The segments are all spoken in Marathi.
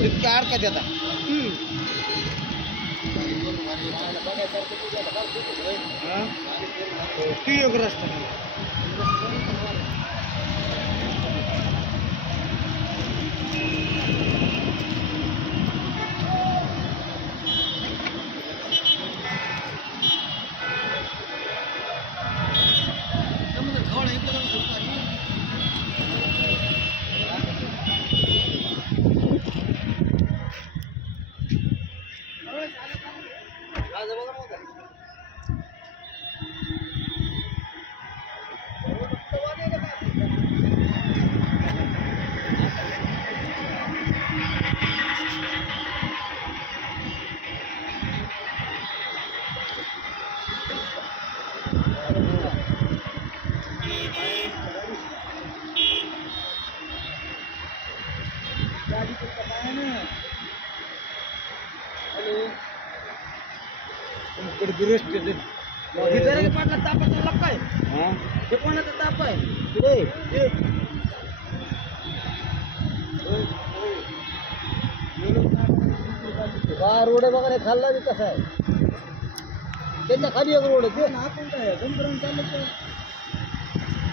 इतक्या अडकत येतात. ती एक रस्ता रोड वगैरे खाल्ला बी कसा आहे त्याच्या खाली एक रोड आहे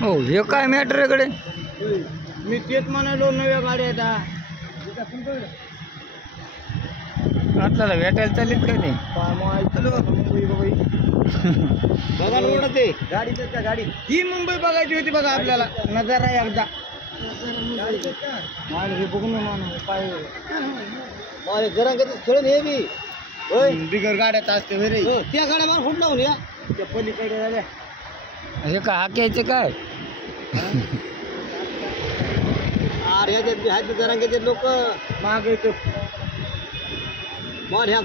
हो. हे काय मॅटर इकडे मी तेच म्हणालो नव्या गाड्या येतात आपल्याला भेटायला चाललीत का नाही बघा रोड ते गाडी त्या गाडी ही मुंबई बघायची होती बघा आपल्याला नजारा एकदा हे बघून पाय जरा खेळून हे बी बिगर गाड्यात असते रे त्या गाड्या मला फुट लावून या त्या पलीकडे झाल्या हे का हाक्याचे काय अरे ह्याच्यात आहेत जरांगेचे लोक माग येतो ह्या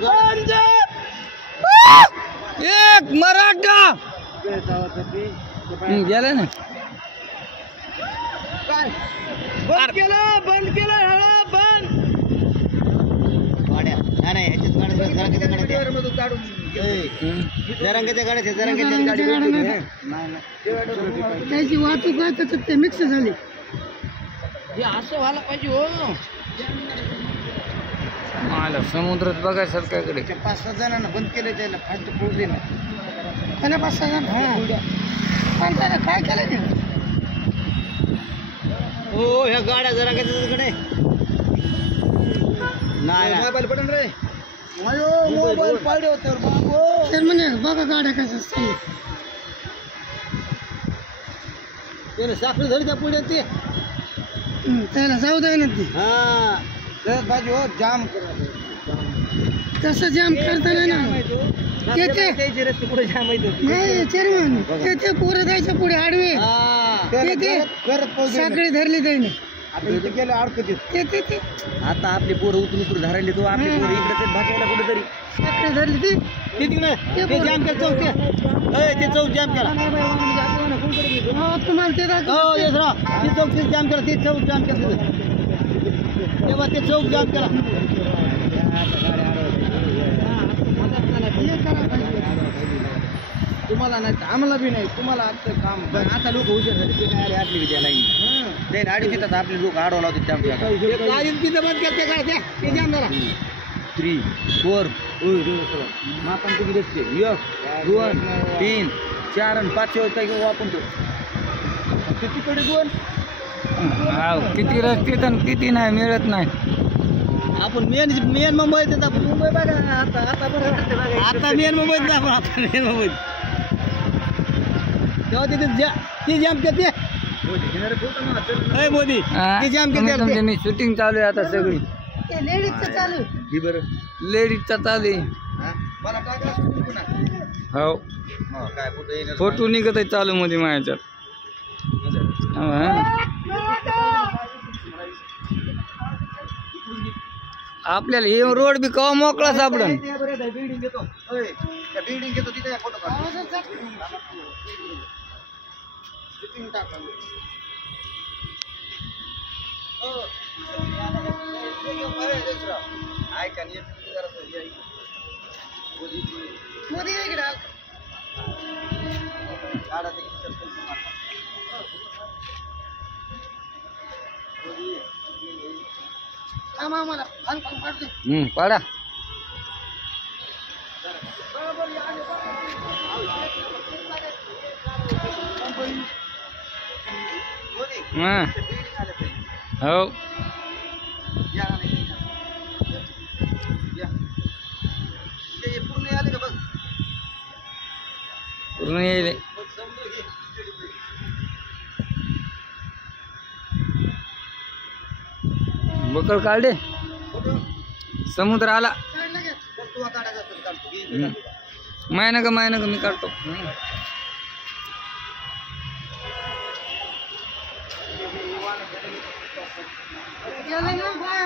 एक मराठा गेला ना काय बंद केलं हळा बंद गाड्या नाही ह्याच्यात जरांगेच्या गाड्या जरांगेच्या गाडी त्याची वाहतूक आहे त्याच्यात ते मिक्स झाली हे असं व्हायला पाहिजे हो मला समुद्रात बघायसारखं इकडे 5-6 जणांना बंद केलं त्याला फास्ट पोहोचले ना त्याला 5-6 जण पण त्याला काय केलं ते हो ह्या गाड्या जरा तिकडे नाही मोबाईल पडून रे मोबाईल पाडे होते तर म्हणे बघा गाड्या कसं असते त्याने साखळी धरी त्या पुढे ते त्याला जाऊ दे ना ती हा बाजू हो जाम तसं जाम करता नाही ना रस्ते पुढे जाम नाही चेअरमन ते पुढे जायचं पुढे आडवे साखळी धरली त्याने गेलं अडकत ते आता आपली पोरं उतरून धरायली तो आपली पोरं इकडे भागायला कुठेतरी साखळी धरली ती तिकडे ते जाम केलं चौक ते चौक जाम केला तुम्हाला ते चौक जाम केला ते चौक जाम केला तेव्हा ते चौक जाम केला तुम्हाला नाही आम्हाला बी नाही तुम्हाला आजचं काम आता लोक हुशार झाले ते काय आटली विद्या लाईन ते गाडी देतात आपले लोक अडवला होते जाम तिथं बंद करते काय ते जाम झाला 3 4 मापन किती रस्ते 1 2 3 4 आणि 5 काही आपण तो कितीकडे 2 किती रस्ते आणि किती नाही मिळत नाही आपण मेन मुंबईत आपण मुंबई बघा आता आता मेन मुंबईत आपण आता मेन मुंबईत तेव्हा तिथे ती जाम करते मोदी ती जाम करते मी शूटिंग चालू आहे आता सगळी लेडीजचं चालू ही बरं लेडीजचा चालू आहे हो फोटो निघत आहे चालू मध्ये माझ्याच्यात आपल्याला हे रोड बी कवा मोकळा सापडन बिल्डिंग घेतो तिथे फोटो पाडा हो पूर्ण येईल बकल काढले समुद्र आला माय का मी काढतो Jangan lupa,